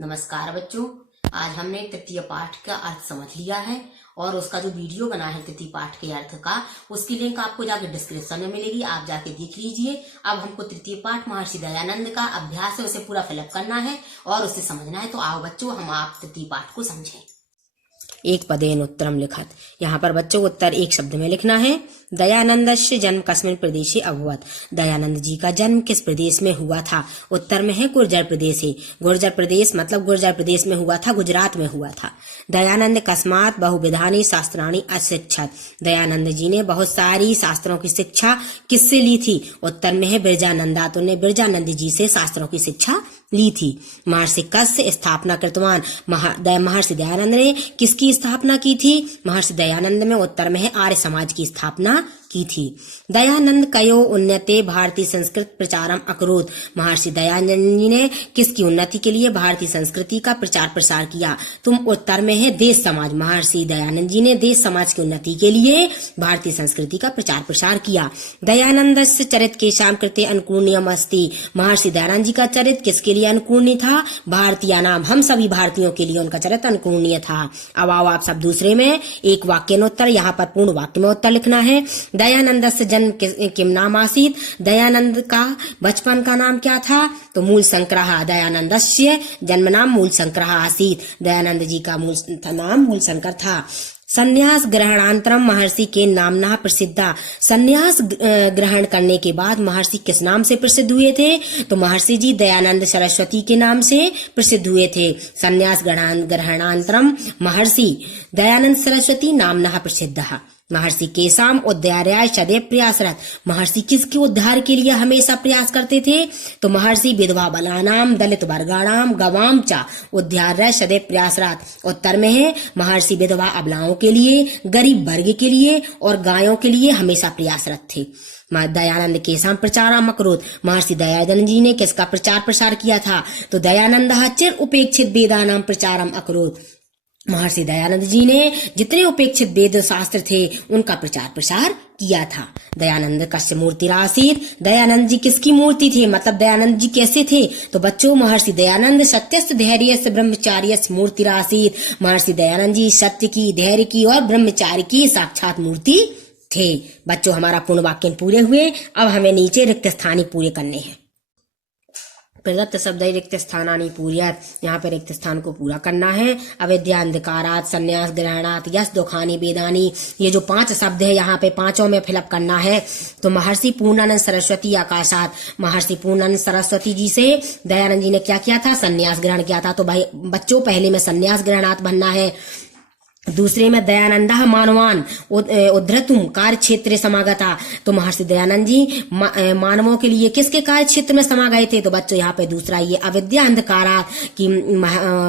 नमस्कार बच्चों, आज हमने तृतीय पाठ का अर्थ समझ लिया है और उसका जो वीडियो बना है तृतीय पाठ के अर्थ का, उसकी लिंक आपको जाके डिस्क्रिप्शन में मिलेगी, आप जाके देख लीजिए। अब हमको तृतीय पाठ महर्षि दयानंद का अभ्यास है, उसे पूरा फिलअप करना है और उसे समझना है। तो आओ बच्चों, हम आप तृतीय पाठ को समझें। एक पदेन उत्तरम लिखत, यहाँ पर बच्चों उत्तर एक शब्द में लिखना है। दयानंदस्य जन्म कस्मिन् प्रदेशे अभवत, दयानंद जी का जन्म किस प्रदेश में हुआ था? उत्तर में है गुर्जर प्रदेश है। गुर्जर प्रदेश मतलब गुर्जर प्रदेश में हुआ था, गुजरात में हुआ था। दयानंद कस्मात बहुविधानी शास्त्राणी अशिक्षत, दयानंद जी ने बहुत सारी शास्त्रों की शिक्षा किससे ली थी? उत्तर में है बिरजानंदा, तो ने बिरजानंद जी से शास्त्रों की शिक्षा ली थी। महर्षि कस्य स्थापना कृतवान, महर्षि दयानंद ने किसकी स्थापना की थी? महर्षि दयानंद में उत्तर में है आर्य समाज की स्थापना की थी। दयानंद कयो उन्नते भारतीय संस्कृत प्रचारम अकरोत, महर्षि दयानंद जी ने किसकी उन्नति के लिए भारतीय संस्कृति का प्रचार प्रसार किया? तुम उत्तर में है देश समाज, महर्षि दयानंद जी ने देश समाज की उन्नति के लिए भारतीय संस्कृति का प्रचार प्रसार किया। दयानंद चरित के शाम कृते अनुकूर्णियम अस्ति, महर्षि दयानंद जी का चरित किसके लिए अनुकूर्णीय था? भारतीय नाम, हम सभी भारतीयों के लिए उनका चरित अनुकूर्णीय था। अब आओ आप सब दूसरे में एक वाक्य में उत्तर, यहाँ पर पूर्ण वाक्य में उत्तर लिखना है। दयानंद से जन्म किम नाम आसीत, दयानंद का बचपन का नाम क्या था? तो मूल शंकरः, दयानंदस्य जन्म नाम मूल शंकरः आसीत, दयानंद जी का मूल नाम मूल शंकर था। संन्यास ग्रहणांतरम महर्षि के नामना प्रसिद्धा, संन्यास ग्रहण करने के बाद महर्षि किस नाम से प्रसिद्ध हुए थे? तो महर्षि जी दयानंद सरस्वती के नाम से प्रसिद्ध हुए थे। संन्यास ग्रहणांतरम महर्षि दयानंद सरस्वती नामना प्रसिद्धः। महर्षि केशाम उद्धाराय सदैव प्रयासरत, महर्षि किसके उद्धार के लिए हमेशा प्रयास करते थे? तो महर्षि विधवा बलानाम दलित वर्गाणाम गवाम चा उद्धाराय सदैव प्रयासरत, उत्तर में है महर्षि विधवा अबलाओं के लिए, गरीब वर्ग के लिए और गायों के लिए हमेशा प्रयासरत थे। दयानंद केशाम प्रचारम अकरोत, महर्षि दयानंद जी ने किसका प्रचार प्रसार किया था? तो दयानंद चिर उपेक्षित वेदानाम प्रचारम अकरोत, महर्षि दयानंद जी ने जितने उपेक्षित वेद शास्त्र थे उनका प्रचार प्रसार किया था। दयानंद कस्य मूर्ति रासीत, दयानंद जी किसकी मूर्ति थे? मतलब दयानंद जी कैसे थे? तो बच्चों महर्षि दयानंद सत्यस्थ धैर्यस्य ब्रह्मचार्यस्य मूर्ति रासीत, महर्षि दयानंद जी सत्य की, धैर्य की और ब्रह्मचार्य की साक्षात मूर्ति थे। बच्चों हमारा पूर्ण वाक्य पूरे हुए, अब हमें नीचे रिक्त स्थानी पूरे करने हैं। प्रदत्त शब्द रिक्त स्थानानि पूर्यात्, यहाँ पे रिक्त स्थान को पूरा करना है। अविद्या अंधकारात संन्यास ग्रहणात यश दुखानी वेदानी, ये जो 5 शब्द है यहाँ पे पांचों में फिलअप करना है। तो महर्षि पूर्णानंद सरस्वती आकाशात, महर्षि पूर्णानंद सरस्वती जी से दयानंद जी ने क्या किया था? संन्यास ग्रहण किया था। तो भाई बच्चों पहले में संन्यास ग्रहणात बनना है। दूसरे में दयानंद मानवान उद्धृतुम कार्य क्षेत्र समागता, तो महर्षि दयानंद जी मानवों के लिए किसके कार्य क्षेत्र में समा गए थे? तो बच्चों यहाँ पे दूसरा ये अविद्या अंधकारा की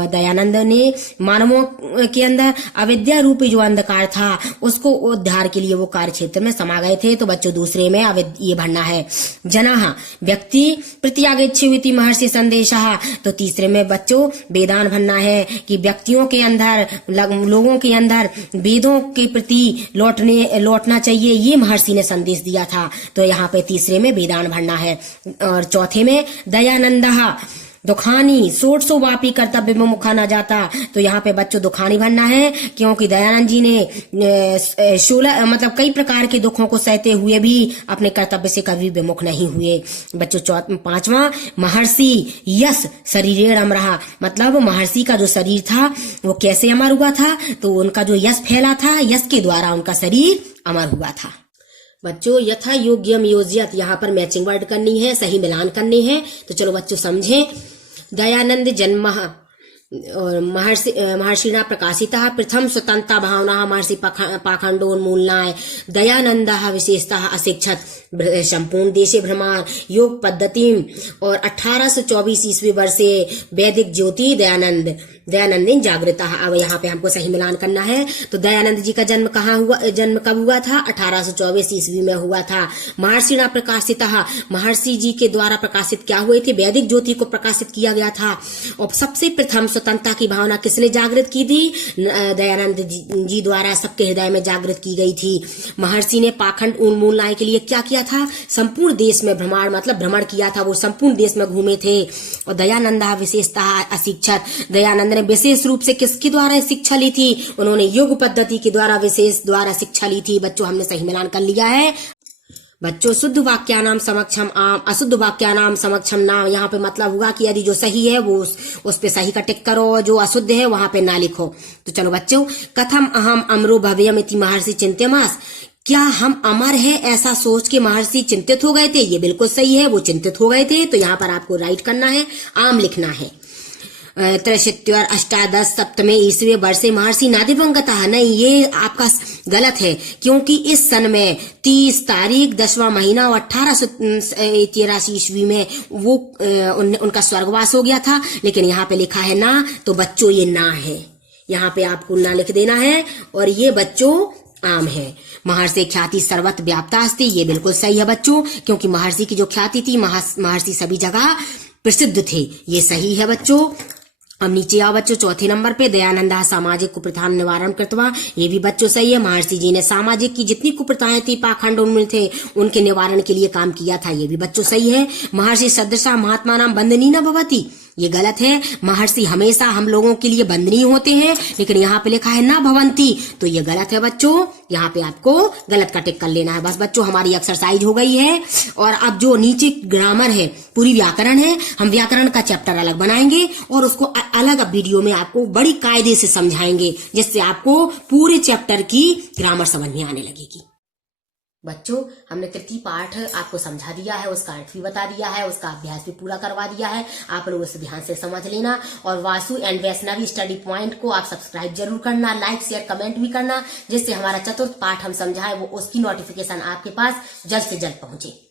दयानंद ने मानवों के अंदर अविद्या रूपी जो अंधकार था उसको उद्धार के लिए वो कार्य क्षेत्र में समा गए थे। तो बच्चों दूसरे में ये भरना है जना व्यक्ति प्रत्यागच्छति महर्षि संदेशः, तो तीसरे में बच्चों वेदान भरना है कि व्यक्तियों के अंदर लोगों के अंदर वेदों के प्रति लौटना चाहिए, ये महर्षि ने संदेश दिया था। तो यहाँ पे तीसरे में वेदान भरना है। और चौथे में दयानंदः दुखानी सोटसो वापी कर्तव्य में मुखा न जाता, तो यहाँ पे बच्चों दुखानी भरना है क्योंकि दयानंद जी ने 16 मतलब कई प्रकार के दुखों को सहते हुए भी अपने कर्तव्य से कभी विमुख नहीं हुए। बच्चों पांचवा महर्षि यश शरीरेण अमरहा, मतलब महर्षि का जो शरीर था वो कैसे अमर हुआ था? तो उनका जो यश फैला था, यश के द्वारा उनका शरीर अमर हुआ था। बच्चों यथा योग्यम योज्यत, यहाँ पर मैचिंग वर्ड करनी है, सही मिलान करने हैं। तो चलो बच्चों समझें। दयानंद जन्म और महर्षिणा प्रकाशितः प्रथम स्वतंत्रता भावना महर्षि पाखंडोन्मूलनाय, दयानंदः विशेषतः अशिक्षत संपूर्ण देशे भ्रमण योग पद्धति और 1824 ईस्वी वर्षे वैदिक ज्योति दयानंद दयानंद जागृता। अब यहाँ पे हमको सही मिलान करना है। तो दयानंद जी का जन्म कहाँ हुआ, जन्म कब हुआ था? 1824 ईस्वी में हुआ था। महर्षिणा प्रकाशित, महर्षि जी के द्वारा प्रकाशित क्या हुए थे? वैदिक ज्योति को प्रकाशित किया गया था। और सबसे प्रथम स्वतंत्रता की भावना किसने जागृत की थी? दयानंद जी द्वारा सबके हृदय में जागृत की गई थी। महर्षि ने पाखंड उन्मूलना के लिए क्या किया था? संपूर्ण देश में भ्रमण किया था। वो संपूर्ण देश में घूमे थे। और दयानंद विशेषतः अशिक्षित, दयानंद ने विशेष रूप से किसके द्वारा शिक्षा ली थी? उन्होंने योग पद्धति के द्वारा विशेष द्वारा शिक्षा ली थी। बच्चों हमने सही मिलान कर लिया है। बच्चों शुद्ध वाक्यानाम समक्षम आम, अशुद्ध वाक्यानाम समक्षम नाम। यहाँ पे मतलब हुआ कि यदि जो सही है वो उस पे सही का टिक करो, जो अशुद्ध है वहां पे ना लिखो। तो चलो बच्चों, कथम अहम अमरो भव्यम इति महर्षि चिंत्यमास। क्या हम अमर है ऐसा सोच के महर्षि चिंतित हो गए थे? ये बिल्कुल सही है, वो चिंतित हो गए थे। तो यहाँ पर आपको राइट करना है, आम लिखना है। त्रैशित्योर अष्टादश सप्तमे ईस्वी वर्षे महर्षि न दिवंगतः। नहीं, ये आपका गलत है, क्योंकि इस सन में 30 तारीख 10वां महीना और 1883 ईस्वी में वो उनका स्वर्गवास हो गया था। लेकिन यहाँ पे लिखा है ना, तो बच्चों ये ना है, यहाँ पे आपको ना लिख देना है। और ये बच्चों आम है। महर्षि ख्याति सर्वत्र व्याप्ता अस्ति। ये बिल्कुल सही है बच्चों, क्योंकि महर्षि की जो ख्याति थी, महर्षि सभी जगह प्रसिद्ध थे। ये सही है बच्चों। अब नीचे आओ बच्चों, चौथे नंबर पे दयानंद सामाजिक कुप्रथान निवारण कृतवा। ये भी बच्चों सही है। महर्षि जी ने सामाजिक की जितनी कुप्रथाएं थी, पाखंड उनमें थे, उनके निवारण के लिए काम किया था। ये भी बच्चों सही है। महर्षि सदृशा महात्मा नाम बंदनी न भवती। ये गलत है। महर्षि हमेशा हम लोगों के लिए बंदनीय होते हैं, लेकिन यहाँ पे लिखा है ना भवंती, तो ये गलत है बच्चों। यहाँ पे आपको गलत का टिक कर लेना है। बस बच्चों, हमारी एक्सरसाइज हो गई है। और अब जो नीचे ग्रामर है, पूरी व्याकरण है, हम व्याकरण का चैप्टर अलग बनाएंगे और उसको अलग वीडियो में आपको बड़ी कायदे से समझाएंगे, जिससे आपको पूरे चैप्टर की ग्रामर समझ में आने लगेगी। बच्चों, हमने तृतीय पाठ आपको समझा दिया है, उसका अर्थ भी बता दिया है, उसका अभ्यास भी पूरा करवा दिया है। आप लोग उसे ध्यान से समझ लेना। और Vasu and Vaishnavi study point को आप सब्सक्राइब जरूर करना, लाइक शेयर कमेंट भी करना, जिससे हमारा चतुर्थ पाठ हम समझाए वो उसकी नोटिफिकेशन आपके पास जल्द से जल्द पहुंचे।